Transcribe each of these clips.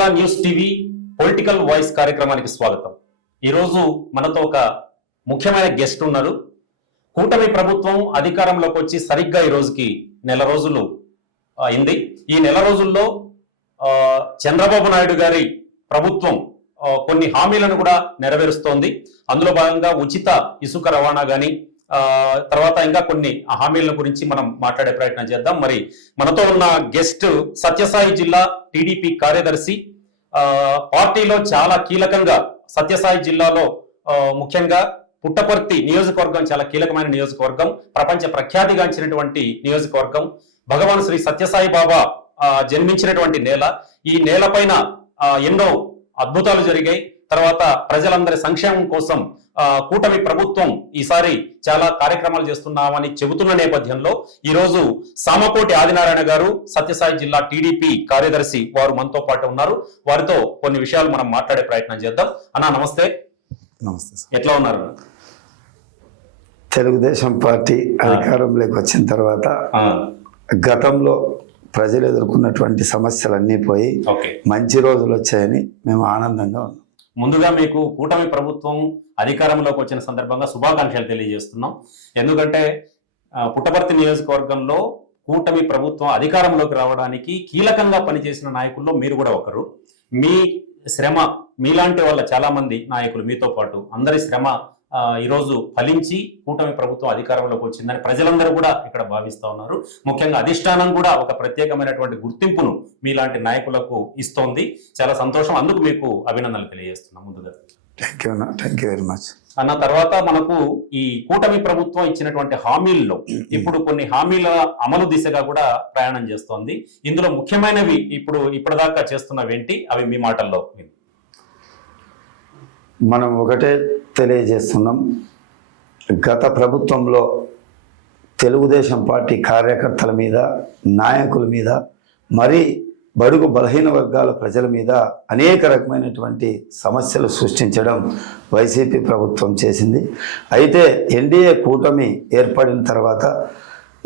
వెన్నెల news TV political voice కార్యక్రమానికి స్వాగతం. ఈరోజు మనతో ఒక ముఖ్యమైన గెస్ట్ ఉన్నారు. కూటమి ప్రభుత్వం అధికారంలోకి వచ్చి సరిగ్గా ఈ రోజుకి నెల రోజులు అయింది. ఈ నెల రోజుల్లో చంద్రబాబు నాయుడు గారి ప్రభుత్వం కొన్ని హామీలను కూడా నెరవేరుస్తోంది. అందులో భాగంగా ఉచిత ఇసుక రవాణా కానీ తర్వాత ఇంకా కొన్ని హామీల గురించి మనం మాట్లాడే ప్రయత్నం చేద్దాం. మరి మనతో ఉన్న గెస్ట్ సత్యసాయి జిల్లా టీడీపీ కార్యదర్శి, పార్టీలో చాలా కీలకంగా సత్యసాయి జిల్లాలో ముఖ్యంగా పుట్టపర్తి నియోజకవర్గం చాలా కీలకమైన నియోజకవర్గం, ప్రపంచ ప్రఖ్యాతిగాంచినటువంటి నియోజకవర్గం. భగవాన్ శ్రీ సత్యసాయి బాబా జన్మించినటువంటి నేల. ఈ నేలపైన ఎన్నో అద్భుతాలు జరిగాయి. తర్వాత ప్రజలందరి సంక్షేమం కోసం కూటమి ప్రభుత్వం ఈసారి చాలా కార్యక్రమాలు చేస్తున్నామని చెబుతున్న నేపథ్యంలో ఈ రోజు సామకోటి ఆదినారాయణ గారు సత్యసాయి జిల్లా టీడీపీ కార్యదర్శి వారు మనతో పాటు ఉన్నారు. వారితో కొన్ని విషయాలు మనం మాట్లాడే ప్రయత్నం చేద్దాం. అన్నా నమస్తే. నమస్తే. ఎట్లా ఉన్నారు? తెలుగుదేశం పార్టీ అధికారంలోకి వచ్చిన తర్వాత గతంలో ప్రజలు ఎదుర్కొన్నటువంటి సమస్యలన్నీ పోయి మంచి రోజులు వచ్చాయని మేము ఆనందంగా ఉన్నాం. ముందుగా మీకు కూటమి ప్రభుత్వం అధికారంలోకి వచ్చిన సందర్భంగా శుభాకాంక్షలు తెలియజేస్తున్నాం. ఎందుకంటే పుట్టపర్తి నియోజకవర్గంలో కూటమి ప్రభుత్వం అధికారంలోకి రావడానికి కీలకంగా పనిచేసిన నాయకుల్లో మీరు కూడా ఒకరు. మీ శ్రమ, మీలాంటి వాళ్ళ చాలా మంది నాయకులు మీతో పాటు అందరి శ్రమ ఈరోజు ఫలించి కూటమి ప్రభుత్వం అధికారంలోకి వచ్చిందని ప్రజలందరూ కూడా ఇక్కడ భావిస్తూ ఉన్నారు. ముఖ్యంగా అధిష్టానం కూడా ఒక ప్రత్యేకమైనటువంటి గుర్తింపును మీలాంటి నాయకులకు ఇస్తోంది. చాలా సంతోషం. అందుకు మీకు అభినందనలు తెలియజేస్తున్నాం ముందుగా. థ్యాంక్ యూ వెరీ మచ్ అన్న. తర్వాత మనకు ఈ కూటమి ప్రభుత్వం ఇచ్చినటువంటి హామీల్లో ఇప్పుడు కొన్ని హామీల అమలు దిశగా కూడా ప్రయాణం చేస్తోంది. ఇందులో ముఖ్యమైనవి ఇప్పటిదాకా చేస్తున్నవి ఏంటి? అవి మీ మాటల్లో. మనం ఒకటే తెలియజేస్తున్నాం. గత ప్రభుత్వంలో తెలుగుదేశం పార్టీ కార్యకర్తల మీద, నాయకుల మీద, మరి బడుగు బలహీన వర్గాల ప్రజల మీద అనేక రకమైనటువంటి సమస్యలు సృష్టించడం వైసీపీ ప్రభుత్వం చేసింది. అయితే ఎన్డీఏ కూటమి ఏర్పడిన తర్వాత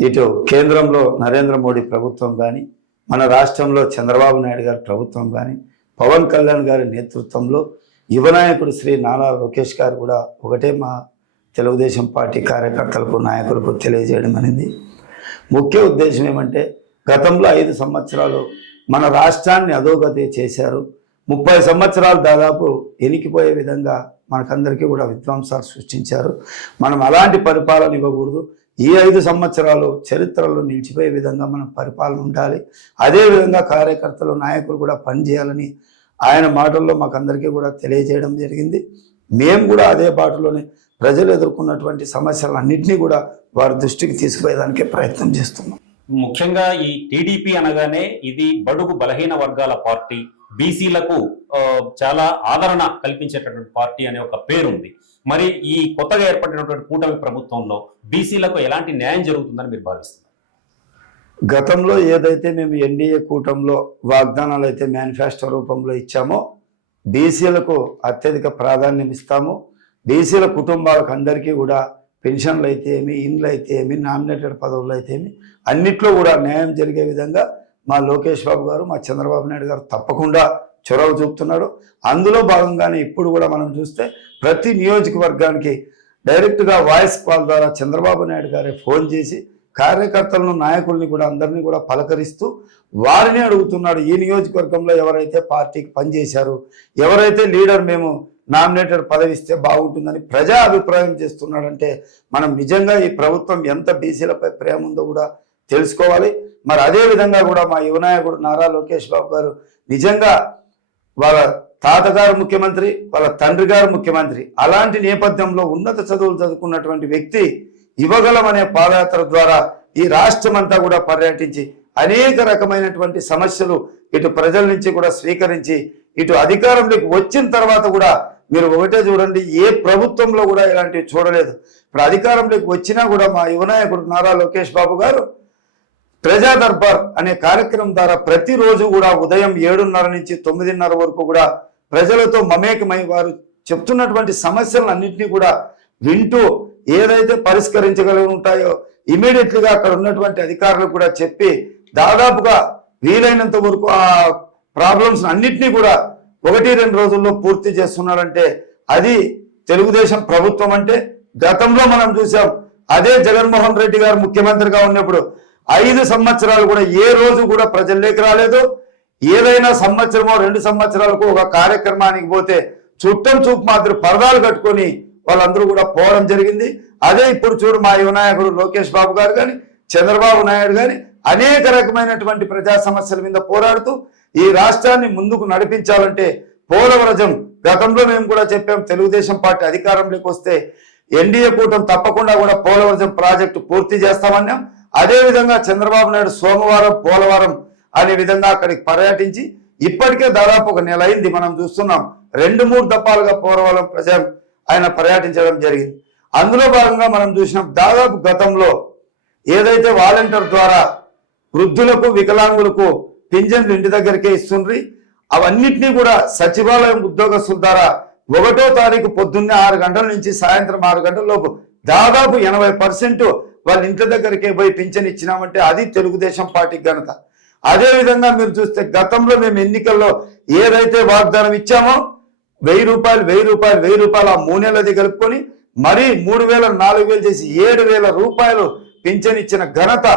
ఇటు కేంద్రంలో నరేంద్ర మోడీ ప్రభుత్వం కానీ, మన రాష్ట్రంలో చంద్రబాబు నాయుడు గారి ప్రభుత్వం కానీ, పవన్ కళ్యాణ్ గారి నేతృత్వంలో యువనాయకుడు శ్రీ నారా లోకేష్ గారు కూడా ఒకటే మా తెలుగుదేశం పార్టీ కార్యకర్తలకు, నాయకులకు తెలియజేయడం అనేది ముఖ్య ఉద్దేశం ఏమంటే, గతంలో 5 సంవత్సరాలు మన రాష్ట్రాన్ని అధోగతి చేశారు. 30 సంవత్సరాలు దాదాపు ఎనికిపోయే విధంగా మనకందరికీ కూడా విధ్వంసాలు సృష్టించారు. మనం అలాంటి పరిపాలన ఇవ్వకూడదు. ఈ 5 సంవత్సరాలు చరిత్రలో నిలిచిపోయే విధంగా మనం పరిపాలన ఉండాలి. అదేవిధంగా కార్యకర్తలు, నాయకులు కూడా పనిచేయాలని ఆయన మాటల్లో మాకందరికీ కూడా తెలియజేయడం జరిగింది. మేము కూడా అదే బాటలోనే ప్రజలు ఎదుర్కొన్నటువంటి సమస్యలన్నింటినీ కూడా వారి దృష్టికి తీసుకుపోయేదానికే ప్రయత్నం చేస్తున్నాం. ముఖ్యంగా ఈ టీడీపీ అనగానే ఇది బడుగు బలహీన వర్గాల పార్టీ, బీసీలకు చాలా ఆదరణ కల్పించేటటువంటి పార్టీ అనే ఒక పేరుంది. మరి ఈ కొత్తగా ఏర్పడినటువంటి కూటమి ప్రభుత్వంలో బీసీలకు ఎలాంటి న్యాయం జరుగుతుందని మీరు భావిస్తున్నారు? గతంలో ఏదైతే మేము ఎన్డీఏ కూటమిలో వాగ్దానాలు అయితే మేనిఫెస్టో రూపంలో ఇచ్చామో, బీసీలకు అత్యధిక ప్రాధాన్యం ఇస్తాము. బీసీల కుటుంబాలకు అందరికీ కూడా పెన్షన్లు అయితే ఏమి, ఇండ్లు అయితే ఏమి, నామినేటెడ్ పదవులు అయితే ఏమి, అన్నిట్లో కూడా న్యాయం జరిగే విధంగా మా లోకేష్ బాబు గారు, మా చంద్రబాబు నాయుడు గారు తప్పకుండా చొరవ చూపుతున్నాడు. అందులో భాగంగానే ఇప్పుడు కూడా మనం చూస్తే ప్రతి నియోజకవర్గానికి డైరెక్ట్గా వాయిస్ కాల్ ద్వారా చంద్రబాబు నాయుడు గారే ఫోన్ చేసి కార్యకర్తలను, నాయకుల్ని కూడా అందరినీ కూడా పలకరిస్తూ వారిని అడుగుతున్నాడు, ఈ నియోజకవర్గంలో ఎవరైతే పార్టీకి పనిచేశారు, ఎవరైతే లీడర్ మేము నామినేటెడ్ పదవి ఇస్తే బాగుంటుందని ప్రజా అభిప్రాయం చేస్తున్నాడంటే మనం నిజంగా ఈ ప్రభుత్వం ఎంత బీసీలపై ప్రేమ ఉందో కూడా తెలుసుకోవాలి. మరి అదేవిధంగా కూడా మా యువనాయకుడు నారా లోకేష్ బాబు గారు నిజంగా వాళ్ళ తాతగారు ముఖ్యమంత్రి, వాళ్ళ తండ్రి గారు ముఖ్యమంత్రి, అలాంటి నేపథ్యంలో ఉన్నత చదువులు చదువుకున్నటువంటి వ్యక్తి యువగలం అనే పాదయాత్ర ద్వారా ఈ రాష్ట్రం అంతా కూడా పర్యటించి అనేక రకమైనటువంటి సమస్యలు ఇటు ప్రజల నుంచి కూడా స్వీకరించి ఇటు అధికారంలోకి వచ్చిన తర్వాత కూడా మీరు ఒకటే చూడండి, ఏ ప్రభుత్వంలో కూడా ఇలాంటివి చూడలేదు. ఇప్పుడు అధికారంలోకి వచ్చినా కూడా మా యువనాయకుడు నారా లోకేష్ బాబు గారు ప్రజా దర్బార్ అనే కార్యక్రమం ద్వారా ప్రతిరోజు కూడా ఉదయం 7:30 నుంచి 9:30 వరకు కూడా ప్రజలతో మమేకమై వారు చెప్తున్నటువంటి సమస్యలను అన్నింటినీ కూడా వింటూ ఏదైతే పరిష్కరించగలిగి ఉంటాయో ఇమీడియట్లీగా అక్కడ ఉన్నటువంటి అధికారులు కూడా చెప్పి దాదాపుగా వీలైనంత వరకు ఆ ప్రాబ్లమ్స్ అన్నిటినీ కూడా 1-2 రోజుల్లో పూర్తి చేస్తున్నారంటే అది తెలుగుదేశం ప్రభుత్వం అంటే. గతంలో మనం చూసాం అదే జగన్మోహన్ రెడ్డి గారు ముఖ్యమంత్రిగా ఉన్నప్పుడు 5 సంవత్సరాలు కూడా ఏ రోజు కూడా ప్రజల్లోకి రాలేదు. ఏదైనా సంవత్సరమో 2 సంవత్సరాలకు ఒక కార్యక్రమానికి పోతే చుట్టం చూపు మాత్రం పరదాలు కట్టుకొని వాళ్ళందరూ కూడా పోవడం జరిగింది. అదే ఇప్పుడు చూడు మా యువ నాయకుడు లోకేష్ బాబు గారు కానీ చంద్రబాబు నాయుడు కానీ అనేక రకమైనటువంటి ప్రజా సమస్యల మీద పోరాడుతూ ఈ రాష్ట్రాన్ని ముందుకు నడిపించాలంటే పోలవరం గతంలో మేము కూడా చెప్పాం, తెలుగుదేశం పార్టీ అధికారంలోకి వస్తే ఎన్డీఏ కూటమి తప్పకుండా కూడా పోలవరం ప్రాజెక్టు పూర్తి చేస్తామన్నాం. అదేవిధంగా చంద్రబాబు నాయుడు సోమవారం పోలవరం అనే విధంగా అక్కడికి పర్యటించి ఇప్పటికే దాదాపు 1 నెల అయింది. మనం చూస్తున్నాం 2-3 దఫాలుగా పోలవరం ప్రజలు ఆయన పర్యటించడం జరిగింది. అందులో భాగంగా మనం చూసినాం దాదాపు గతంలో ఏదైతే వాలంటీర్ ద్వారా వృద్ధులకు వికలాంగులకు పింఛన్లు ఇంటి దగ్గరికే ఇస్తుండ్రి, అవన్నిటినీ కూడా సచివాలయం ఉద్యోగస్తుల ద్వారా 1వ తారీఖు పొద్దున్నే 6 గంటల నుంచి సాయంత్రం 6 గంటల లోపు దాదాపు 80% వాళ్ళ ఇంటి దగ్గరికే పోయి పింఛన్ ఇచ్చినామంటే అది తెలుగుదేశం పార్టీ ఘనత. అదేవిధంగా మీరు చూస్తే గతంలో మేము ఎన్నికల్లో ఏదైతే వాగ్దానం ఇచ్చామో 1000 రూపాయలు ఆ 3 నెలలది కలుపుకొని మరీ 3000 4000 చేసి 7000 రూపాయలు పింఛన్ ఇచ్చిన ఘనత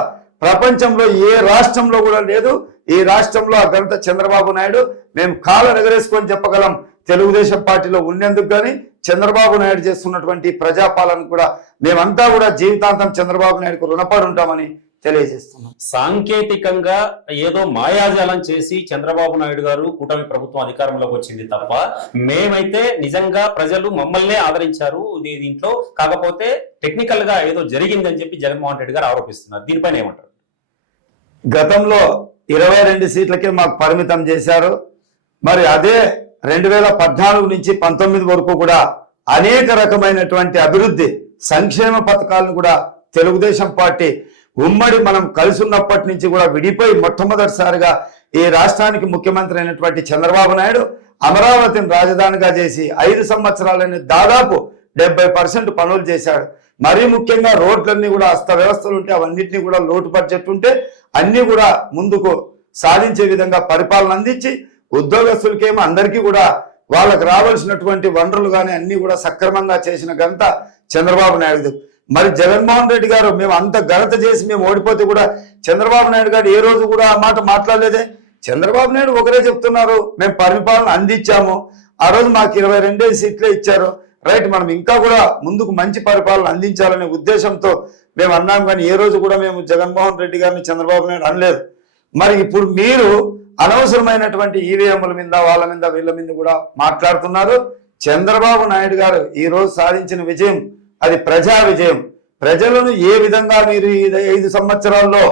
ప్రపంచంలో ఏ రాష్ట్రంలో కూడా లేదు. ఈ రాష్ట్రంలో ఆ ఘనత చంద్రబాబు నాయుడు. మేము కాళ్ళను ఎగరేసుకొని చెప్పగలం తెలుగుదేశం పార్టీలో ఉన్నందుకు. కానీ చంద్రబాబు నాయుడు చేస్తున్నటువంటి ప్రజాపాలన కూడా మేమంతా కూడా జీవితాంతం చంద్రబాబు నాయుడుకు రుణపడి ఉంటామని తెలియజేస్తున్నాం. సాంకేతికంగా ఏదో మాయాజాలం చేసి చంద్రబాబు నాయుడు గారు కూటమి ప్రభుత్వం అధికారంలోకి వచ్చింది తప్ప మేమైతే నిజంగా ప్రజలు మమ్మల్నే ఆదరించారు దీంట్లో, కాకపోతే టెక్నికల్ గా ఏదో జరిగిందని చెప్పి జగన్మోహన్ రెడ్డి గారు ఆరోపిస్తున్నారు. దీనిపైన ఏమంటారు? గతంలో 22 సీట్లకే మాకు పరిమితం చేశారు. మరి అదే 2014 నుంచి 19 వరకు కూడా అనేక రకమైనటువంటి అభివృద్ధి సంక్షేమ పథకాలను కూడా తెలుగుదేశం పార్టీ ఉమ్మడి మనం కలిసి ఉన్నప్పటి నుంచి కూడా విడిపోయి మొట్టమొదటిసారిగా ఈ రాష్ట్రానికి ముఖ్యమంత్రి అయినటువంటి చంద్రబాబు నాయుడు అమరావతిని రాజధానిగా చేసి 5 సంవత్సరాలని దాదాపు 70% పనులు చేశాడు. మరీ ముఖ్యంగా రోడ్లన్నీ కూడా అస్తవ్యవస్థలు ఉంటే అవన్నిటినీ కూడా లోటు బడ్జెట్ ఉంటే అన్ని కూడా ముందుకు సాధించే విధంగా పరిపాలన అందించి ఉద్యోగస్తులకేమో అందరికీ కూడా వాళ్ళకు రావాల్సినటువంటి వనరులు కానీ అన్ని కూడా సక్రమంగా చేసిన ఘనత చంద్రబాబు నాయుడు. మరి జగన్మోహన్ రెడ్డి గారు మేము అంత ఘనత చేసి మేము ఓడిపోతే కూడా చంద్రబాబు నాయుడు గారు ఏ రోజు కూడా ఆ మాట మాట్లాడలేదే. చంద్రబాబు నాయుడు ఒకరే చెప్తున్నారు, మేము పరిపాలన అందించాము, ఆ రోజు మాకు 22 సీట్లే ఇచ్చారు, రైట్, మనం ఇంకా కూడా ముందుకు మంచి పరిపాలన అందించాలనే ఉద్దేశంతో మేము అన్నాం. కానీ ఏ రోజు కూడా మేము జగన్మోహన్ రెడ్డి గారిని చంద్రబాబు నాయుడు అనలేదు. మరి ఇప్పుడు మీరు అనవసరమైనటువంటి ఈవీఎంల మీద వాళ్ళ మీద వీళ్ళ మీద కూడా మాట్లాడుతున్నారు. చంద్రబాబు నాయుడు గారు ఈ రోజు సాధించిన విజయం అది ప్రజా విజయం. ప్రజలను ఏ విధంగా మీరు 5 సంవత్సరాల్లో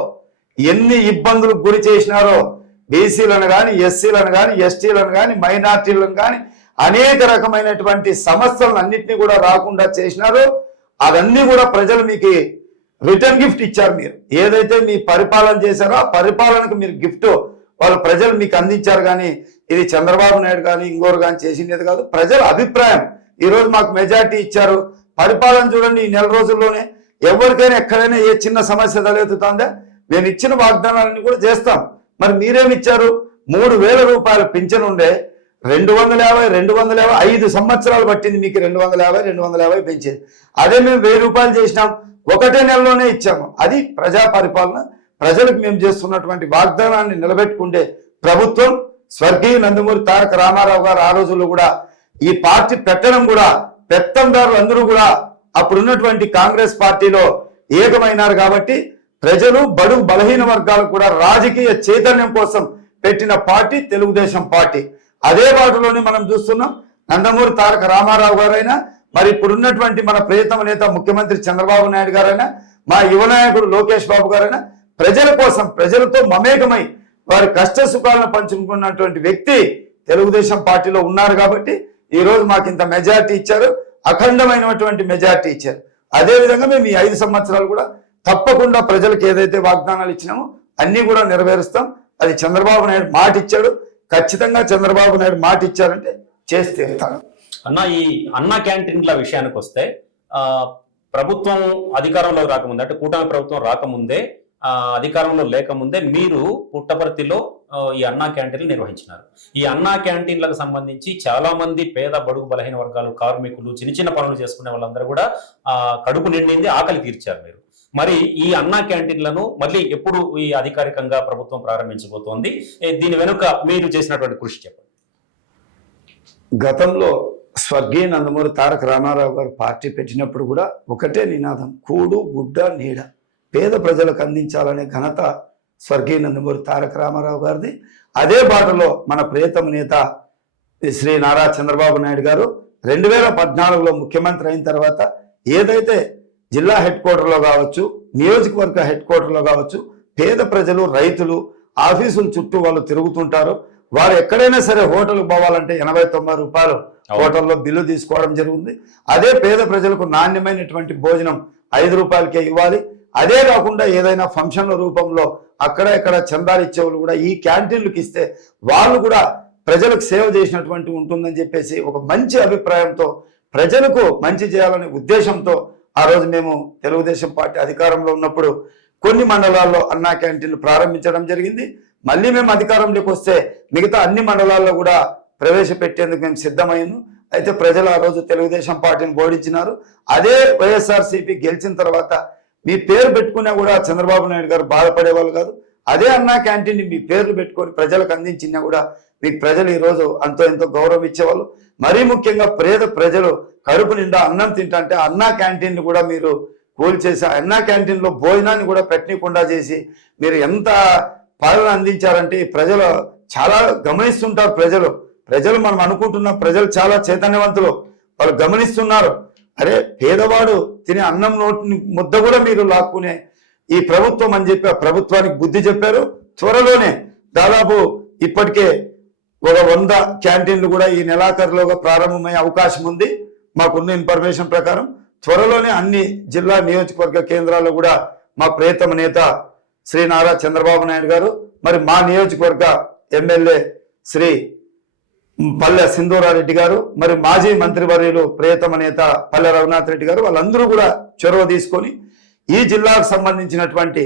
ఎన్ని ఇబ్బందులకు గురి చేసినారో, బీసీలను కానీ ఎస్సీలను కానీ ఎస్టీలను కానీ మైనార్టీలను కానీ అనేక రకమైనటువంటి సమస్యలను అన్నింటినీ కూడా రాకుండా చేసినారో అవన్నీ కూడా ప్రజలు మీకు రిటర్న్ గిఫ్ట్ ఇచ్చారు. మీరు ఏదైతే మీ పరిపాలన చేశారో ఆ పరిపాలనకు మీరు గిఫ్ట్ వాళ్ళు ప్రజలు మీకు అందించారు. కానీ ఇది చంద్రబాబు నాయుడు కానీ ఇంకోరు కానీ చేసినది కాదు, ప్రజల అభిప్రాయం. ఈరోజు మాకు మెజార్టీ ఇచ్చారు, పరిపాలన చూడండి ఈ 1 రోజుల్లోనే ఎవరికైనా ఎక్కడైనా ఏ చిన్న సమస్య తలెత్తుతుందా, మేము ఇచ్చిన వాగ్దానాలన్నీ కూడా చేస్తాం. మరి మీరేమిచ్చారు? 3000 రూపాయల పింఛన్ ఉండే 250 5 సంవత్సరాలు పట్టింది మీకు 250 పెంచేది. అదే మేము 1000 రూపాయలు చేసినాం, 1 నెలలోనే ఇచ్చాము. అది ప్రజా పరిపాలన. ప్రజలకు మేము చేస్తున్నటువంటి వాగ్దానాన్ని నిలబెట్టుకుంటే ప్రభుత్వం. స్వర్గీయ నందమూరి తారక రామారావు గారు ఆ రోజుల్లో కూడా ఈ పార్టీ పెట్టడం కూడా పెత్తందారులు అందరూ కూడా అప్పుడున్నటువంటి కాంగ్రెస్ పార్టీలో ఏకమైనారు. కాబట్టి ప్రజలు బడుగు బలహీన వర్గాలకు కూడా రాజకీయ చైతన్యం కోసం పెట్టిన పార్టీ తెలుగుదేశం పార్టీ. అదే బాటలోనే మనం చూస్తున్నాం. నందమూరి తారక రామారావు గారైనా, మరి ఇప్పుడున్నటువంటి మన ప్రియతమ నేత ముఖ్యమంత్రి చంద్రబాబు నాయుడు గారైనా, మా యువ నాయకుడు లోకేష్ బాబు గారైనా ప్రజల కోసం ప్రజలతో మమేకమై వారి కష్ట సుఖాలను పంచుకున్నటువంటి వ్యక్తి తెలుగుదేశం పార్టీలో ఉన్నారు. కాబట్టి ఈ రోజు మాకు ఇంత మెజార్టీ ఇచ్చారు, అఖండమైనటువంటి మెజార్టీ ఇచ్చారు. అదేవిధంగా మేము ఈ 5 సంవత్సరాలు కూడా తప్పకుండా ప్రజలకు ఏదైతే వాగ్దానాలు ఇచ్చినామో అన్నీ కూడా నెరవేరుస్తాం. అది చంద్రబాబు నాయుడు మాట ఇచ్చాడు, ఖచ్చితంగా చంద్రబాబు నాయుడు మాట ఇచ్చారంటే చేసి తీరుతాను. అన్న, ఈ అన్న క్యాంటీన్ల విషయానికి వస్తే ప్రభుత్వం అధికారంలోకి రాకముందే, అంటే కూటమి ప్రభుత్వం రాకముందే, అధికారంలో లేకముందే మీరు పుట్టపర్తిలో ఈ అన్నా క్యాంటీన్లు నిర్వహించినారు. ఈ అన్నా క్యాంటీన్లకు సంబంధించి చాలా మంది పేద బడుగు బలహీన వర్గాలు, కార్మికులు, చిన్న చిన్న పనులు చేసుకునే వాళ్ళందరూ కూడా కడుపు నిండింది, ఆకలి తీర్చారు మీరు. మరి ఈ అన్నా క్యాంటీన్లను మళ్ళీ ఎప్పుడు ఈ అధికారికంగా ప్రభుత్వం ప్రారంభించబోతోంది? దీని వెనుక మీరు చేసినటువంటి కృషి చెప్పండి. గతంలో స్వర్గీయ నందమూరి తారక రామారావు గారు పార్టీ పెట్టినప్పుడు కూడా ఒకటే నినాదం, కూడు గుడ్డ నీడ, పేద ప్రజలకు అందించాలనే ఘనత స్వర్గీయ నందమూరి తారక రామారావు గారిది. అదే బాటలో మన ప్రియతమ నేత శ్రీ నారా చంద్రబాబు నాయుడు గారు 2014లో ముఖ్యమంత్రి అయిన తర్వాత ఏదైతే జిల్లా హెడ్ క్వార్టర్లో కావచ్చు, నియోజకవర్గ హెడ్ క్వార్టర్లో కావచ్చు, పేద ప్రజలు, రైతులు ఆఫీసుల చుట్టూ వాళ్ళు తిరుగుతుంటారు. వారు ఎక్కడైనా సరే హోటల్కి పోవాలంటే 80-90 రూపాయలు హోటల్లో బిల్లు తీసుకోవడం జరుగుతుంది. అదే పేద ప్రజలకు నాణ్యమైనటువంటి భోజనం 5 రూపాయలకే ఇవ్వాలి. అదే కాకుండా ఏదైనా ఫంక్షన్ల రూపంలో అక్కడ ఇక్కడ చందాలు ఇచ్చేవాళ్ళు కూడా ఈ క్యాంటీన్లకు ఇస్తే వాళ్ళు కూడా ప్రజలకు సేవ చేసినటువంటి ఉంటుందని చెప్పేసి ఒక మంచి అభిప్రాయంతో, ప్రజలకు మంచి చేయాలనే ఉద్దేశంతో ఆ రోజు మేము తెలుగుదేశం పార్టీ అధికారంలో ఉన్నప్పుడు కొన్ని మండలాల్లో అన్నా క్యాంటీన్లు ప్రారంభించడం జరిగింది. మళ్ళీ మేము అధికారంలోకి వస్తే మిగతా అన్ని మండలాల్లో కూడా ప్రవేశపెట్టేందుకు మేము సిద్ధమైను. అయితే ప్రజలు ఆ రోజు తెలుగుదేశం పార్టీని ఓడించినారు. అదే వైఎస్ఆర్సీపీ గెలిచిన తర్వాత మీ పేరు పెట్టుకున్నా కూడా చంద్రబాబు నాయుడు గారు బాధపడేవాళ్ళు కాదు. అదే అన్నా క్యాంటీన్ మీ పేర్లు పెట్టుకొని ప్రజలకు అందించినా కూడా మీకు ప్రజలు ఈరోజు అంతో ఎంతో గౌరవం ఇచ్చేవాళ్ళు. మరీ ముఖ్యంగా పేద ప్రజలు కడుపు నిండా అన్నం తింటే అన్నా క్యాంటీన్లు కూడా మీరు కూల్చేసి అన్నా క్యాంటీన్లో భోజనాన్ని కూడా పెట్టనీయకుండా చేసి మీరు ఎంత పాలన అందించారంటే ప్రజలు చాలా గమనిస్తుంటారు. ప్రజలు మనం అనుకుంటున్న ప్రజలు చాలా చైతన్యవంతులు, వాళ్ళు గమనిస్తున్నారు. అరే పేదవాడు తినే అన్నం నోటిని ముద్ద కూడా మీరు లాక్కునే ఈ ప్రభుత్వం అని చెప్పి ఆ ప్రభుత్వానికి బుద్ధి చెప్పారు. త్వరలోనే దాదాపు ఇప్పటికే ఒక 100 క్యాంటీన్లు కూడా ఈ నెలాఖరులోగా ప్రారంభమయ్యే అవకాశం ఉంది. మాకున్న ఇన్ఫర్మేషన్ ప్రకారం త్వరలోనే అన్ని జిల్లా నియోజకవర్గ కేంద్రాల్లో కూడా మా ప్రియతమ నేత శ్రీ నారా చంద్రబాబు నాయుడు గారు, మరి మా నియోజకవర్గ ఎమ్మెల్యే శ్రీ పల్లె సింధూరారెడ్డి గారు, మరి మాజీ మంత్రివర్యులు ప్రియతమ నేత పల్లె రఘునాథ్ రెడ్డి గారు, వాళ్ళందరూ కూడా చొరవ తీసుకొని ఈ జిల్లాకు సంబంధించినటువంటి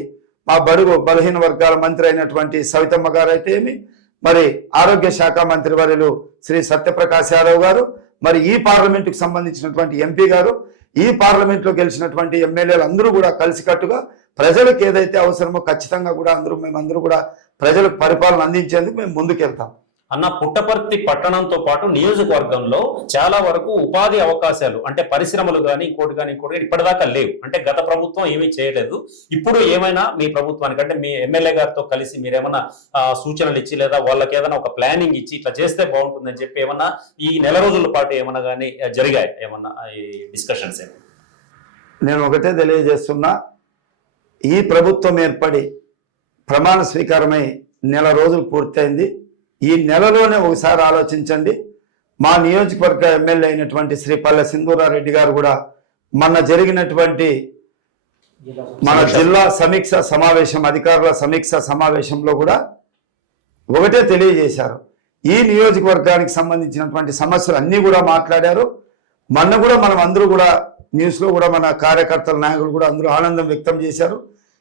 మా బడుగు బలహీన వర్గాల మంత్రి అయినటువంటి సవితమ్మ గారు అయితే ఏమి, మరి ఆరోగ్య శాఖ మంత్రివర్యులు శ్రీ సత్యప్రకాశ్ యాదవ్ గారు, మరి ఈ పార్లమెంటుకు సంబంధించినటువంటి ఎంపీ గారు, ఈ పార్లమెంట్లో గెలిచినటువంటి ఎమ్మెల్యేలు అందరూ కూడా కలిసికట్టుగా ప్రజలకు ఏదైతే అవసరమో ఖచ్చితంగా కూడా మేమందరూ కూడా ప్రజలకు పరిపాలన అందించేందుకు మేము ముందుకెళ్తాం. అన్న, పుట్టపర్తి పట్టణంతో పాటు నియోజకవర్గంలో చాలా వరకు ఉపాధి అవకాశాలు అంటే పరిశ్రమలు కానీ ఇంకోటి ఇప్పటిదాకా లేవు. అంటే గత ప్రభుత్వం ఏమీ చేయలేదు. ఇప్పుడు ఏమైనా మీ ప్రభుత్వానికి అంటే మీ ఎమ్మెల్యే గారితో కలిసి మీరేమన్నా సూచనలు ఇచ్చి లేదా వాళ్ళకి ఏదైనా ఒక ప్లానింగ్ ఇచ్చి ఇట్లా చేస్తే బాగుంటుందని చెప్పి ఏమన్నా ఈ నెల రోజుల పాటు ఏమన్నా కానీ జరిగాయి ఏమన్నా ఈ డిస్కషన్స్? నేను ఒకటే తెలియజేస్తున్నా, ఈ ప్రభుత్వం ఏర్పడి ప్రమాణ స్వీకారమై నెల రోజులు పూర్తయింది. ఈ నెలలోనే ఒకసారి ఆలోచించండి. మా నియోజకవర్గ ఎమ్మెల్యే అయినటువంటి శ్రీ పల్లె సింధూరారెడ్డి గారు కూడా మొన్న జరిగినటువంటి మన జిల్లా సమీక్ష సమావేశం, అధికారుల సమీక్ష సమావేశంలో కూడా ఒకటే తెలియజేశారు. ఈ నియోజకవర్గానికి సంబంధించినటువంటి సమస్యలు అన్నీ కూడా మాట్లాడారు. మొన్న కూడా మనం అందరూ కూడా న్యూస్లో కూడా మన కార్యకర్తల నాయకులు కూడా అందరూ ఆనందం వ్యక్తం చేశారు.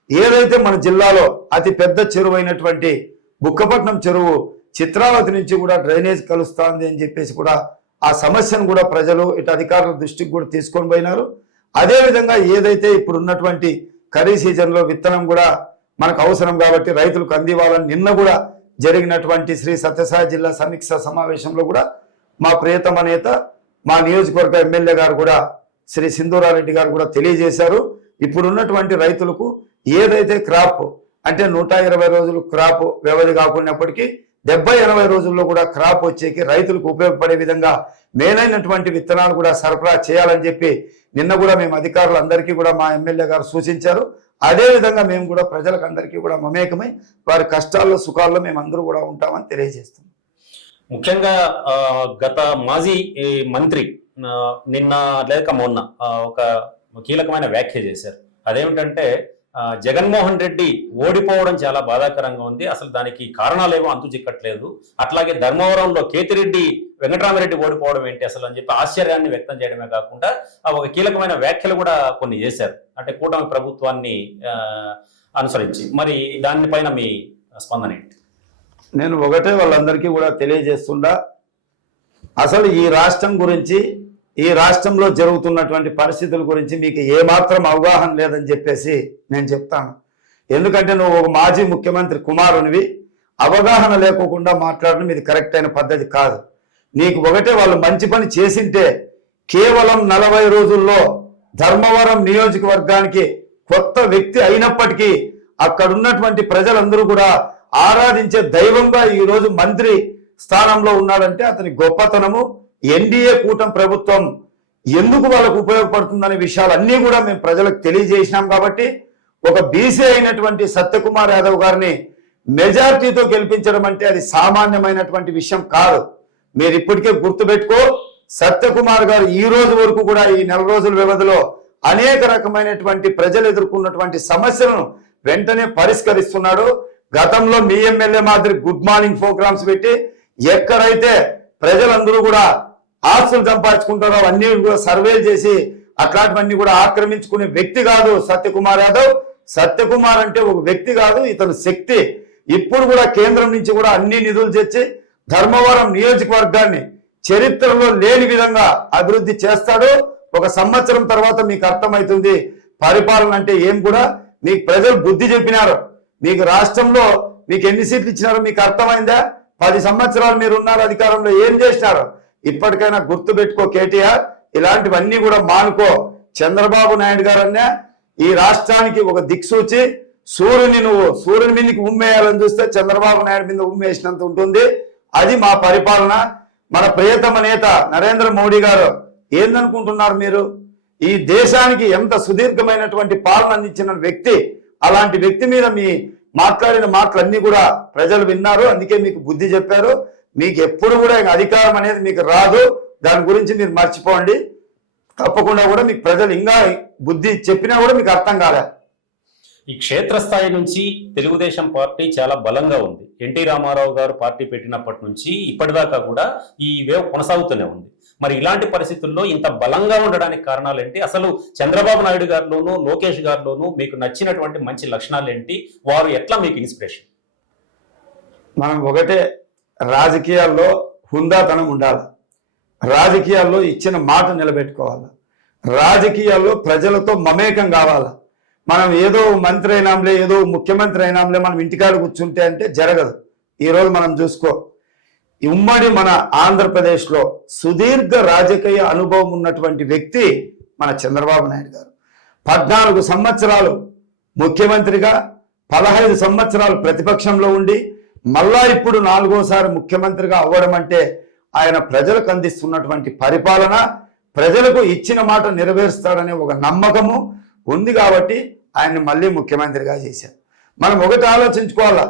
ఏదైతే మన జిల్లాలో అతి పెద్ద చెరువు అయినటువంటి బుక్కపట్నం చెరువు చిత్రావతి నుంచి కూడా డ్రైనేజ్ కలుస్తుంది అని చెప్పేసి కూడా ఆ సమస్యను కూడా ప్రజలు ఇటు అధికారుల దృష్టికి కూడా తీసుకొని పోయినారు. అదేవిధంగా ఏదైతే ఇప్పుడు ఉన్నటువంటి ఖరీఫ్ సీజన్లో విత్తనం కూడా మనకు అవసరం కాబట్టి రైతులకు అందివ్వాలని నిన్న కూడా జరిగినటువంటి శ్రీ సత్యసాయి జిల్లా సమీక్ష సమావేశంలో కూడా మా ప్రియతమ నేత మా నియోజకవర్గ ఎమ్మెల్యే గారు కూడా శ్రీ సింధూరారెడ్డి గారు కూడా తెలియజేశారు. ఇప్పుడున్నటువంటి రైతులకు ఏదైతే క్రాప్ అంటే 120 రోజులు క్రాప్ వ్యవధి కాకున్నప్పటికీ 70-80 రోజుల్లో కూడా క్రాప్ వచ్చేకి రైతులకు ఉపయోగపడే విధంగా మేలైనటువంటి విత్తనాలు కూడా సరఫరా చేయాలని చెప్పి నిన్న కూడా మేము అధికారులందరికీ కూడా మా ఎమ్మెల్యే గారు సూచించారు. అదేవిధంగా మేము కూడా ప్రజలకు అందరికీ కూడా మమేకమై వారి కష్టాల్లో సుఖాల్లో మేము అందరూ కూడా ఉంటామని తెలియజేస్తాం. ముఖ్యంగా గత మాజీ మంత్రి నిన్న లేక మొన్న ఒక కీలకమైన వ్యాఖ్య చేశారు. అదేమిటంటే జగన్మోహన్ రెడ్డి ఓడిపోవడం చాలా బాధాకరంగా ఉంది, అసలు దానికి కారణాలేమో అంతు చిక్కట్లేదు, అట్లాగే ధర్మవరంలో కేతిరెడ్డి వెంకటరామరెడ్డి ఓడిపోవడం ఏంటి అసలు అని చెప్పి ఆశ్చర్యాన్ని వ్యక్తం చేయడమే కాకుండా ఒక కీలకమైన వ్యాఖ్యలు కూడా కొన్ని చేశారు, అంటే కూటమి ప్రభుత్వాన్ని అనుసరించి. మరి దానిపైన మీ స్పందన ఏంటి? నేను ఒకటే వాళ్ళందరికీ కూడా తెలియజేస్తుండా, అసలు ఈ రాష్ట్రం గురించి, ఈ రాష్ట్రంలో జరుగుతున్నటువంటి పరిస్థితుల గురించి మీకు ఏమాత్రం అవగాహన లేదని చెప్పేసి నేను చెప్తాను. ఎందుకంటే నువ్వు ఒక మాజీ ముఖ్యమంత్రి కుమారునివి, అవగాహన లేకోకుండా మాట్లాడడం ఇది కరెక్ట్ అయిన పద్ధతి కాదు. నీకు ఒకటే వాళ్ళు మంచి పని చేసింటే కేవలం 40 రోజుల్లో ధర్మవరం నియోజకవర్గానికి కొత్త వ్యక్తి అయినప్పటికీ అక్కడ ఉన్నటువంటి ప్రజలందరూ కూడా ఆరాధించే దైవంగా ఈరోజు మంత్రి స్థానంలో ఉన్నాడంటే అతని గొప్పతనము, ఎన్డీఏ కూటమి ప్రభుత్వం ఎందుకు వాళ్ళకు ఉపయోగపడుతుందనే విషయాలన్నీ కూడా మేము ప్రజలకు తెలియజేసినాం. కాబట్టి ఒక బీసీ అయినటువంటి సత్యకుమార్ యాదవ్ గారిని మెజారిటీతో గెలిపించడం అంటే అది సామాన్యమైనటువంటి విషయం కాదు. మీరు ఇప్పటికే గుర్తుపెట్టుకో, సత్యకుమార్ గారు ఈ రోజు వరకు కూడా ఈ 4 రోజుల వ్యవధిలో అనేక రకమైనటువంటి ప్రజలు ఎదుర్కొన్నటువంటి సమస్యలను వెంటనే పరిష్కరిస్తున్నాడు. గతంలో మీ ఎమ్మెల్యే మాదిరి గుడ్ మార్నింగ్ ప్రోగ్రామ్స్ పెట్టి ఎక్కడైతే ప్రజలందరూ కూడా ఆస్తులు సంపాదించుకుంటారో అవన్నీ కూడా సర్వేలు చేసి అట్లాంటివన్నీ కూడా ఆక్రమించుకునే వ్యక్తి కాదు సత్యకుమార్ యాదవ్. సత్యకుమార్ అంటే ఒక వ్యక్తి కాదు, ఇతను శక్తి. ఇప్పుడు కూడా కేంద్రం నుంచి కూడా అన్ని నిధులు తెచ్చి ధర్మవరం నియోజకవర్గాన్ని చరిత్రలో లేని విధంగా అభివృద్ధి చేస్తాడు. 1 సంవత్సరం తర్వాత మీకు అర్థమవుతుంది పరిపాలన అంటే ఏం. కూడా మీకు ప్రజలు బుద్ధి చెప్పినారు. మీకు రాష్ట్రంలో మీకు ఎన్ని సీట్లు ఇచ్చినారో మీకు అర్థమైందా? 10 సంవత్సరాలు మీరు ఉన్నారు అధికారంలో, ఏం చేసినారు? ఇప్పటికైనా గుర్తు పెట్టుకో కేటీఆర్, ఇలాంటివన్నీ కూడా మానుకో. చంద్రబాబు నాయుడు గారన్నా ఈ రాష్ట్రానికి ఒక దిక్సూచి. సూర్యుని మీదకి ఉమ్మేయాలని చూస్తే చంద్రబాబు నాయుడు మీద ఉమ్మేసినంత ఉంటుంది. అది మా పరిపాలన. మన ప్రియతమ నేత నరేంద్ర మోడీ గారు ఏందనుకుంటున్నారు మీరు? ఈ దేశానికి ఎంత సుదీర్ఘమైనటువంటి పాలన అందించిన వ్యక్తి. అలాంటి వ్యక్తి మీద మీ మాట్లాడిన మాటలన్నీ కూడా ప్రజలు విన్నారు, అందుకే మీకు బుద్ధి చెప్పారు. మీకు ఎప్పుడు కూడా అధికారం అనేది మీకు రాదు, దాని గురించి మీరు మర్చిపోండి. తప్పకుండా కూడా మీకు ప్రజలు ఇంకా బుద్ధి చెప్పినా కూడా మీకు అర్థం కాలే. ఈ క్షేత్రస్థాయి నుంచి తెలుగుదేశం పార్టీ చాలా బలంగా ఉంది. ఎన్టీ రామారావు గారు పార్టీ పెట్టినప్పటి నుంచి ఇప్పటిదాకా కూడా ఈ వేవ్ కొనసాగుతూనే ఉంది. మరి ఇలాంటి పరిస్థితుల్లో ఇంత బలంగా ఉండడానికి కారణాలు ఏంటి? అసలు చంద్రబాబు నాయుడు గారిలోనూ లోకేష్ గారిలోనూ మీకు నచ్చినటువంటి మంచి లక్షణాలు ఏంటి? వారు ఎట్లా మీకు ఇన్స్పిరేషన్? మనం ఒకటే, రాజకీయాల్లో హుందాతనం ఉండాలి, రాజకీయాల్లో ఇచ్చిన మాట నిలబెట్టుకోవాలి, రాజకీయాల్లో ప్రజలతో మమేకం కావాలి. మనం ఏదో మంత్రి అయినాంలే, ఏదో ముఖ్యమంత్రి అయినాంలే, మనం ఇంటికాడ కూర్చుంటే అంటే జరగదు. ఈరోజు మనం చూసుకో, ఉమ్మడి మన ఆంధ్రప్రదేశ్లో సుదీర్ఘ రాజకీయ అనుభవం ఉన్నటువంటి వ్యక్తి మన చంద్రబాబు నాయుడు గారు. 14 సంవత్సరాలు ముఖ్యమంత్రిగా, 15 సంవత్సరాలు ప్రతిపక్షంలో ఉండి మళ్ళా ఇప్పుడు 4వసారి ముఖ్యమంత్రిగా అవ్వడం అంటే ఆయన ప్రజలకు అందిస్తున్నటువంటి పరిపాలన, ప్రజలకు ఇచ్చిన మాట నెరవేరుస్తాడనే ఒక నమ్మకము ఉంది. కాబట్టి ఆయన్ని మళ్ళీ ముఖ్యమంత్రిగా చేశారు. మనం ఒకటి ఆలోచించుకోవాలా,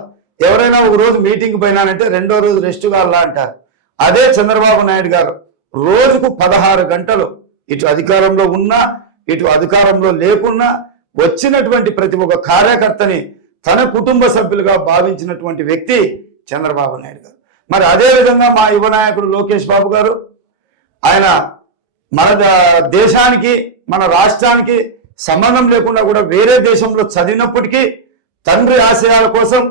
ఎవరైనా ఒక రోజు మీటింగ్ పోయినానంటే 2వ రోజు రెస్ట్ కావాలా అంటారు. అదే చంద్రబాబు నాయుడు గారు రోజుకు 16 గంటలు ఇటు అధికారంలో ఉన్నా ఇటు అధికారంలో లేకున్నా వచ్చినటువంటి ప్రతి ఒక్క కార్యకర్తని తన కుటుంబ సభ్యులుగా భావించినటువంటి వ్యక్తి చంద్రబాబు నాయుడు గారు. మరి అదే విధంగా మా యువ నాయకుడు లోకేష్ బాబు గారు, ఆయన మన దేశానికి మన రాష్ట్రానికి సంబంధం లేకుండా కూడా వేరే దేశంలో చదివినప్పటికీ తండ్రి ఆశయాల కోసం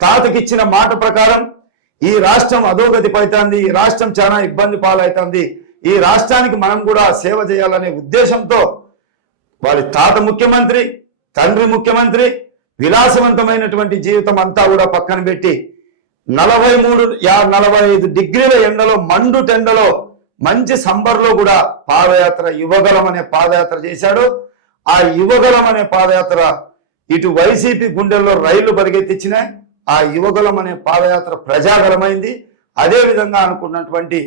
తాతకిచ్చిన మాట ప్రకారం ఈ రాష్ట్రం అధోగతి పడుతుంది, ఈ రాష్ట్రం చాలా ఇబ్బంది పాలవుతుంది, ఈ రాష్ట్రానికి మనం కూడా సేవ చేయాలనే ఉద్దేశంతో వాళ్ళ తాత ముఖ్యమంత్రి, తండ్రి ముఖ్యమంత్రి, విలాసవంతమైనటువంటి జీవితం అంతా కూడా పక్కన పెట్టి 43-45 డిగ్రీల ఎండలో, మండు టెండలో, మంచి సంబర్లో కూడా పాదయాత్ర, యువగలం అనే పాదయాత్ర చేశాడు. ఆ యువగలం అనే పాదయాత్ర ఇటు వైసీపీ గుండెల్లో రైళ్లు పరిగెత్తించినాయి. ఆ యువగలం అనే పాదయాత్ర ప్రజాగలమైంది. అదే విధంగా అనుకున్నటువంటి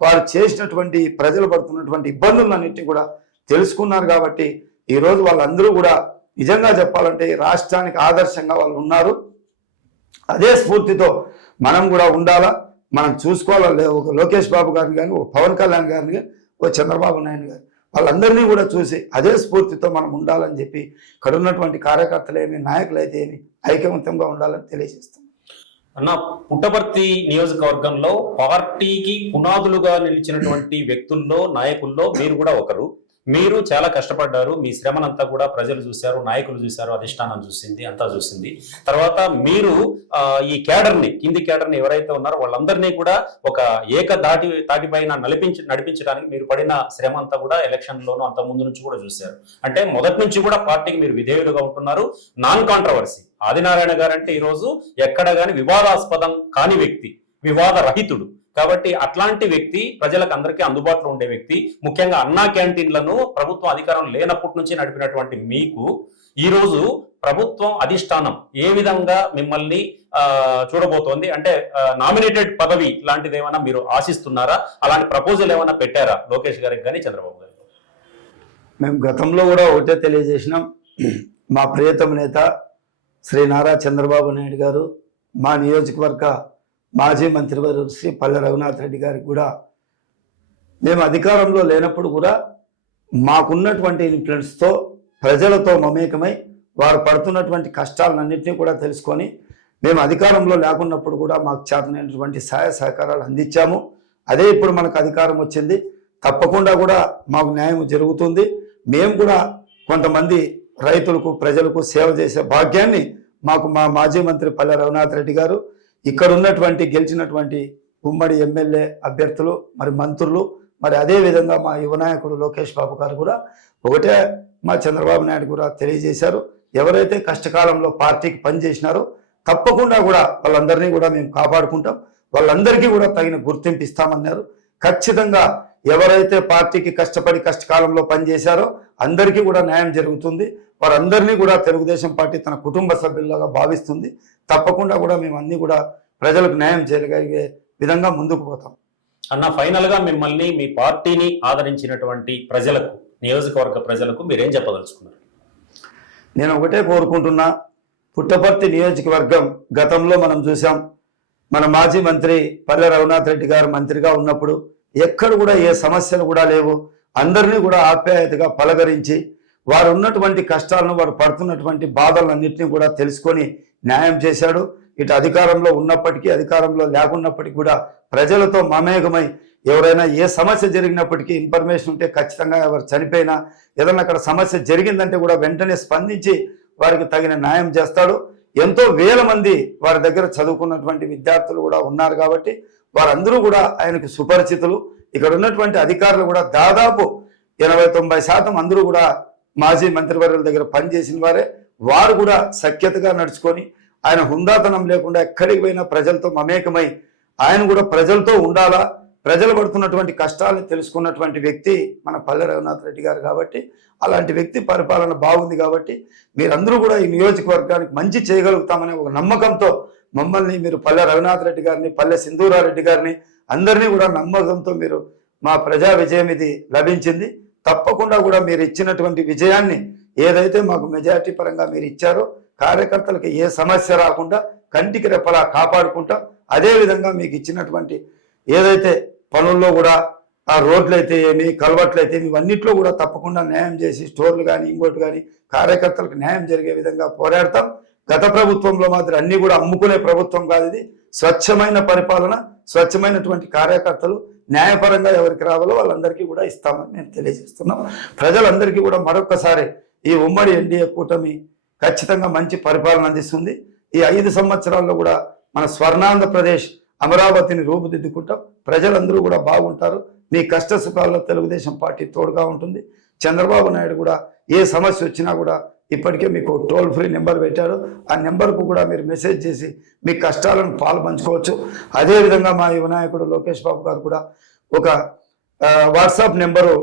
వారు చేసినటువంటి ప్రజలు పడుతున్నటువంటి ఇబ్బందులన్నింటినీ కూడా తెలుసుకున్నారు. కాబట్టి ఈరోజు వాళ్ళందరూ కూడా నిజంగా చెప్పాలంటే ఈ రాష్ట్రానికి ఆదర్శంగా వాళ్ళు ఉన్నారు. అదే స్ఫూర్తితో మనం కూడా ఉండాలా, మనం చూసుకోవాలి. ఒక లోకేష్ బాబు గారిని కానీ, ఒక పవన్ కళ్యాణ్ గారిని కానీ, ఒక చంద్రబాబు నాయుడు గారు, వాళ్ళందరినీ కూడా చూసి అదే స్ఫూర్తితో మనం ఉండాలని చెప్పి ఇక్కడ ఉన్నటువంటి కార్యకర్తలేమి, నాయకులైతే ఏమి ఐకమత్యంగా ఉండాలని తెలియజేస్తాం. అన్న, పుట్టపర్తి నియోజకవర్గంలో పార్టీకి పునాదులుగా నిలిచినటువంటి వ్యక్తుల్లో, నాయకుల్లో మీరు కూడా ఒకరు. మీరు చాలా కష్టపడ్డారు. మీ శ్రమనంతా కూడా ప్రజలు చూశారు, నాయకులు చూశారు, అధిష్టానం చూసింది, అంతా చూసింది. తర్వాత మీరు ఈ క్యాడర్ని, కింది క్యాడర్ని ఎవరైతే ఉన్నారో వాళ్ళందరినీ కూడా ఒక తాటిపైన నడిపించడానికి మీరు పడిన శ్రమ అంతా కూడా ఎలక్షన్లోనూ అంత ముందు నుంచి కూడా చూశారు. అంటే మొదటి నుంచి కూడా పార్టీకి మీరు విధేయులుగా ఉంటున్నారు. నాన్ కాంట్రవర్సీ ఆదినారాయణ గారు అంటే ఈరోజు ఎక్కడ కానీ వివాదాస్పదం కాని వ్యక్తి, వివాద రహితుడు. కాబట్టి అట్లాంటి వ్యక్తి, ప్రజలకు అందరికీ అందుబాటులో ఉండే వ్యక్తి, ముఖ్యంగా అన్నా క్యాంటీన్లను ప్రభుత్వం అధికారం లేనప్పటి నుంచి నడిపినటువంటి మీకు ఈ రోజు ప్రభుత్వం అధిష్టానం ఏ విధంగా మిమ్మల్ని చూడబోతోంది? అంటే నామినేటెడ్ పదవి లాంటిది ఏమైనా మీరు ఆశిస్తున్నారా? అలాంటి ప్రపోజల్ ఏమైనా పెట్టారా లోకేష్ గారికి కానీ చంద్రబాబు గారికి? మేము గతంలో కూడా ఒకటే తెలియజేసినాం. మా ప్రియతమ నేత శ్రీ నారా చంద్రబాబు నాయుడు గారు, మా నియోజకవర్గ మాజీ మంత్రివర్యులు శ్రీ పల్లె రఘునాథ్ రెడ్డి గారికి కూడా మేము అధికారంలో లేనప్పుడు కూడా మాకున్నటువంటి ఇన్ఫ్లుయెన్స్తో ప్రజలతో మమేకమై వారు పడుతున్నటువంటి కష్టాలన్నింటినీ కూడా తెలుసుకొని మేము అధికారంలో లేకున్నప్పుడు కూడా మాకు చేతనైనటువంటి సహాయ సహకారాలు అందించాము. అదే ఇప్పుడు మనకు అధికారం వచ్చింది, తప్పకుండా కూడా మాకు న్యాయం జరుగుతుంది. మేము కూడా కొంతమంది రైతులకు, ప్రజలకు సేవ చేసే భాగ్యాన్ని మాకు మా మాజీ మంత్రి పల్లె రఘునాథ్ రెడ్డి గారు, ఇక్కడ ఉన్నటువంటి గెలిచినటువంటి ఉమ్మడి ఎమ్మెల్యే అభ్యర్థులు, మరి మంత్రులు, మరి అదేవిధంగా మా యువ నాయకుడు లోకేష్ బాబు గారు కూడా ఒకటే మా చంద్రబాబు నాయుడు కూడా తెలియజేశారు. ఎవరైతే కష్టకాలంలో పార్టీకి పనిచేసినారో తప్పకుండా కూడా వాళ్ళందరినీ కూడా మేము కాపాడుకుంటాం, వాళ్ళందరికీ కూడా తగిన గుర్తింపు ఇస్తామన్నారు. ఖచ్చితంగా ఎవరైతే పార్టీకి కష్టపడి కష్టకాలంలో పనిచేశారో అందరికీ కూడా న్యాయం జరుగుతుంది. వారందరినీ కూడా తెలుగుదేశం పార్టీ తన కుటుంబ సభ్యులుగా భావిస్తుంది. తప్పకుండా కూడా మేము అన్ని కూడా ప్రజలకు న్యాయం చేయగలిగే విధంగా ముందుకు పోతాం. అన్న, ఫైనల్ గా మిమ్మల్ని, మీ పార్టీని ఆదరించినటువంటి ప్రజలకు, నియోజకవర్గ ప్రజలకు మీరేం చెప్పదలుచుకున్నారు? నేను ఒకటే కోరుకుంటున్నా, పుట్టపర్తి నియోజకవర్గం గతంలో మనం చూసాం. మన మాజీ మంత్రి పల్లె రఘునాథ్ రెడ్డి గారు మంత్రిగా ఉన్నప్పుడు ఎక్కడ కూడా ఏ సమస్యలు కూడా లేవు. అందరినీ కూడా ఆప్యాయతగా పలకరించి వారు ఉన్నటువంటి కష్టాలను, వారు పడుతున్నటువంటి బాధలన్నింటినీ కూడా తెలుసుకొని న్యాయం చేశాడు. ఇటు అధికారంలో ఉన్నప్పటికీ, అధికారంలో లేకున్నప్పటికీ కూడా ప్రజలతో మమేకమై ఎవరైనా ఏ సమస్య జరిగినప్పటికీ ఇన్ఫర్మేషన్ ఉంటే ఖచ్చితంగా ఎవరు చనిపోయినా, ఏదైనా అక్కడ సమస్య జరిగిందంటే కూడా వెంటనే స్పందించి వారికి తగిన న్యాయం చేస్తాడు. ఎంతో వేల మంది వారి దగ్గర చదువుకున్నటువంటి విద్యార్థులు కూడా ఉన్నారు కాబట్టి వారందరూ కూడా ఆయనకు సుపరిచితులు. ఇక్కడ ఉన్నటువంటి అధికారులు కూడా దాదాపు 80-90% అందరూ కూడా మాజీ మంత్రివర్యుల దగ్గర పనిచేసిన వారే. వారు కూడా సఖ్యతగా నడుచుకొని ఆయన హుందాతనం లేకుండా ఎక్కడికి పోయినా ప్రజలతో మమేకమై ఆయన కూడా ప్రజలతో ఉండాలా, ప్రజలు పడుతున్నటువంటి కష్టాలను తెలుసుకున్నటువంటి వ్యక్తి మన పల్లె రఘునాథ్ రెడ్డి గారు. కాబట్టి అలాంటి వ్యక్తి పరిపాలన బాగుంది. కాబట్టి మీరందరూ కూడా ఈ నియోజకవర్గానికి మంచి చేయగలుగుతామనే ఒక నమ్మకంతో మమ్మల్ని, మీరు పల్లె రఘునాథ్ రెడ్డి గారిని, పల్లె సింధూరారెడ్డి గారిని అందరినీ కూడా నమ్మకంతో మీరు మా ప్రజా విజయం ఇది లభించింది. తప్పకుండా కూడా మీరు ఇచ్చినటువంటి విజయాన్ని ఏదైతే మాకు మెజారిటీ పరంగా మీరు ఇచ్చారో కార్యకర్తలకు ఏ సమస్య రాకుండా కంటికి రెప్పలా కాపాడుకుంటాం. అదేవిధంగా మీకు ఇచ్చినటువంటి ఏదైతే పనుల్లో కూడా ఆ రోడ్లు అయితే ఏమి, కలవట్లు అయితే ఇవన్నిట్లో కూడా తప్పకుండా న్యాయం చేసి స్టోర్లు కానీ ఇంకోటి కానీ కార్యకర్తలకు న్యాయం జరిగే విధంగా పోరాడతాం. గత ప్రభుత్వంలో మాత్రం అన్ని కూడా అమ్ముకునే ప్రభుత్వం కాదు ఇది. స్వచ్ఛమైన పరిపాలన, స్వచ్ఛమైనటువంటి కార్యకర్తలు న్యాయపరంగా ఎవరికి రావాలో వాళ్ళందరికీ కూడా ఇస్తామని నేను తెలియజేస్తున్నాం. ప్రజలందరికీ కూడా మరొకసారి ఈ ఉమ్మడి ఎన్డీఏ కూటమి ఖచ్చితంగా మంచి పరిపాలన అందిస్తుంది. ఈ 5 సంవత్సరాల్లో కూడా మన స్వర్ణాంధ్రప్రదేశ్ అమరావతిని రూపుదిద్దుకుంటాం. ప్రజలందరూ కూడా బాగుంటారు. మీ కష్ట సుఖాల్లో తెలుగుదేశం పార్టీ తోడుగా ఉంటుంది. చంద్రబాబు నాయుడు కూడా ఏ సమస్య వచ్చినా కూడా ఇప్పటికే మీకు టోల్ ఫ్రీ నెంబర్ పెట్టాడు. ఆ నెంబర్కు కూడా మీరు మెసేజ్ చేసి మీ కష్టాలను పాలు పంచుకోవచ్చు. అదేవిధంగా మా యువ నాయకుడు లోకేష్ బాబు గారు కూడా ఒక వాట్సాప్ నెంబరు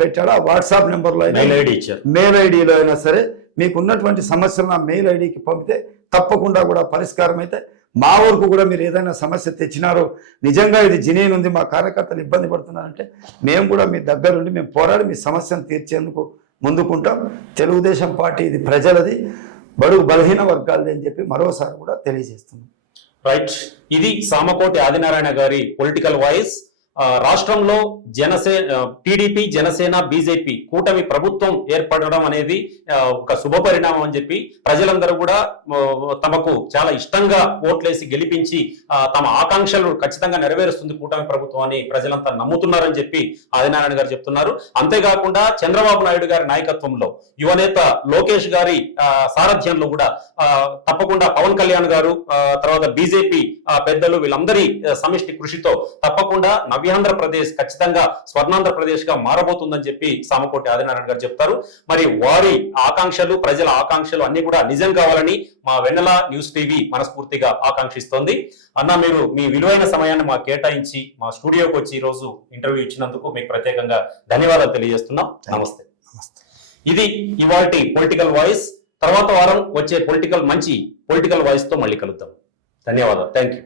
పెట్టాడు. ఆ వాట్సాప్ నెంబర్లో అయినా, మెయిల్ ఐడిలో అయినా సరే మీకు ఉన్నటువంటి సమస్యలను ఆ మెయిల్ ఐడికి పంపితే తప్పకుండా కూడా పరిష్కారం అయితే మా వరకు కూడా మీరు ఏదైనా సమస్య తెచ్చినారో, నిజంగా ఇది జినీన్ ఉంది, మా కార్యకర్తలు ఇబ్బంది పడుతున్నారంటే మేము కూడా మీ దగ్గరుండి మేము పోరాడి మీ సమస్యను తీర్చేందుకు ముందుకుంటాం. తెలుగుదేశం పార్టీ ఇది ప్రజలది, బడుగు బలహీన వర్గాలది అని చెప్పి మరోసారి కూడా తెలియజేస్తున్నాం. రైట్, ఇది సామకోటి ఆదినారాయణ గారి పొలిటికల్ వాయిస్. రాష్ట్రంలో టీడీపీ జనసేన బీజేపీ కూటమి ప్రభుత్వం ఏర్పడడం అనేది ఒక శుభ పరిణామం అని చెప్పి ప్రజలందరూ కూడా తమకు చాలా ఇష్టంగా ఓట్లేసి గెలిపించి తమ ఆకాంక్షలు ఖచ్చితంగా నెరవేరుస్తుంది కూటమి ప్రభుత్వం అని ప్రజలంతా నమ్ముతున్నారని చెప్పి ఆదినారాయణ గారు చెప్తున్నారు. అంతేకాకుండా చంద్రబాబు నాయుడు గారి నాయకత్వంలో యువనేత లోకేష్ గారి సారథ్యంలో కూడా తప్పకుండా పవన్ కళ్యాణ్ గారు తర్వాత బీజేపీ పెద్దలు వీళ్ళందరి సమిష్టి కృషితో తప్పకుండా నవ్యాంధ్రప్రదేశ్ ఖచ్చితంగా స్వర్ణాంధ్రప్రదేశ్ గా మారబోతుందని చెప్పి సామకోటి ఆదినారాయణ గారు చెప్తారు. మరి వారి ఆకాంక్షలు ప్రజల ఆకాంక్షలు అన్ని కూడా నిజం కావాలని మా వెన్నెల న్యూస్ టీవీ మనస్ఫూర్తిగా ఆకాంక్షిస్తోంది. అన్న, మీరు మీ విలువైన సమయాన్ని మాకు కేటాయించి మా స్టూడియోకి వచ్చి ఈ రోజు ఇంటర్వ్యూ ఇచ్చినందుకు మీకు ప్రత్యేకంగా ధన్యవాదాలు తెలియజేస్తున్నాం. నమస్తే. ఇది ఇవాల్టి పొలిటికల్ వాయిస్. తర్వాత వారం వచ్చే మంచి పొలిటికల్ వాయిస్ తో మళ్ళీ కలుద్దాం. ధన్యవాదాలు. Thank you.